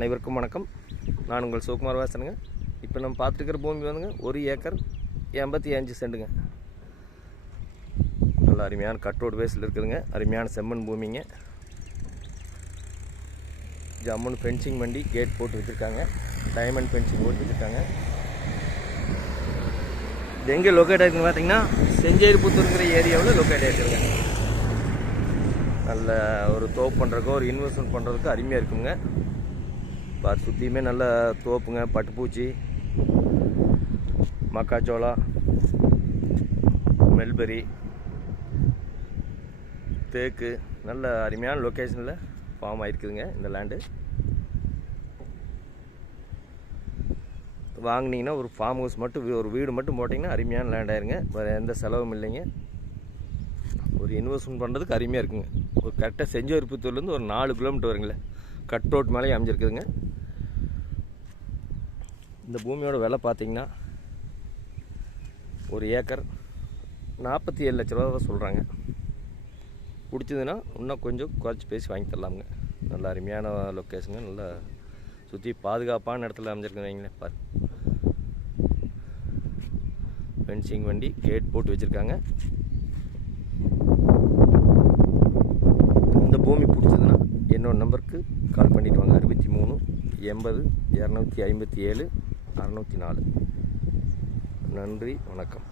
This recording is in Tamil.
அனைவருக்கும் வணக்கம். நான் உங்கள் சிவகுமார் வாசனுங்க. இப்போ நம்ம பார்த்துருக்கிற பூமி வந்துங்க ஒரு ஏக்கர் எண்பத்தி அஞ்சு சென்ட்டுங்க நல்ல அருமையான கட்ரோடு பேஸில் இருக்குதுங்க. அருமையான செம்மண் பூமிங்க. ஜம்முன் ஃபென்சிங் வண்டி கேட் போட்டு வச்சுருக்காங்க. டைமண்ட் ஃபென்சிங் போட்டு வச்சுருக்காங்க. இது எங்கே லொக்கேட் ஆகிருக்குன்னு பார்த்தீங்கன்னா செஞ்சேரிபுத்தூருங்கிற ஏரியாவில் லொக்கேட் ஆகிருக்குங்க நல்ல ஒரு தோப்பு பண்ணுறக்கோ ஒரு இன்வெஸ்ட்மெண்ட் பண்ணுறதுக்கு அருமையாக இருக்குங்க. பார் சுற்றியுமே நல்ல தோப்புங்க பட்டுப்பூச்சி மக்காச்சோளம் மெல்பெரி தேக்கு நல்ல அருமையான லொக்கேஷனில் ஃபார்ம் ஆகிருக்குதுங்க இந்த லேண்டு வாங்கினீங்கன்னா ஒரு ஃபார்ம் ஹவுஸ் மட்டும் வீ- ஒரு வீடு மட்டும் போட்டிங்கன்னா அருமையான லேண்ட் ஆயிருங்க. வேறு எந்த செலவும் இல்லைங்க. ஒரு இன்வெஸ்ட்மெண்ட் பண்ணுறதுக்கு அருமையாக இருக்குங்க. ஒரு கரெக்டாக செஞ்சோரிப்புத்தூர்லேருந்து ஒரு நாலு கிலோமீட்டர் வருங்களேன். கட் ரோட் மேலேயும் அமைஞ்சிருக்குதுங்க. இந்த பூமியோட விலை பார்த்தீங்கன்னா ஒரு ஏக்கர் நாற்பத்தி ஏழு லட்ச ரூபா சொல்கிறாங்க பிடிச்சதுன்னா இன்னும் கொஞ்சம் குறைச்சி பேசி வாங்கி தரலாமுங்க. நல்ல அருமையான லொக்கேஷனுங்க நல்லா சுற்றி பாதுகாப்பான இடத்துல அமைஞ்சிருக்குன்னு வைங்களேன் பாரு. ஃபென்சிங் வண்டி கேட் போட்டு வச்சுருக்காங்க இந்த பூமி பிடிச்சதுன்னா என்னோட நம்பருக்கு கால் பண்ணிட்டு வாங்க அறுபத்தி மூணு எண்பது இரநூத்தி ஐம்பத்தி ஏழு அறநூற்றி நாலு. நன்றி வணக்கம்.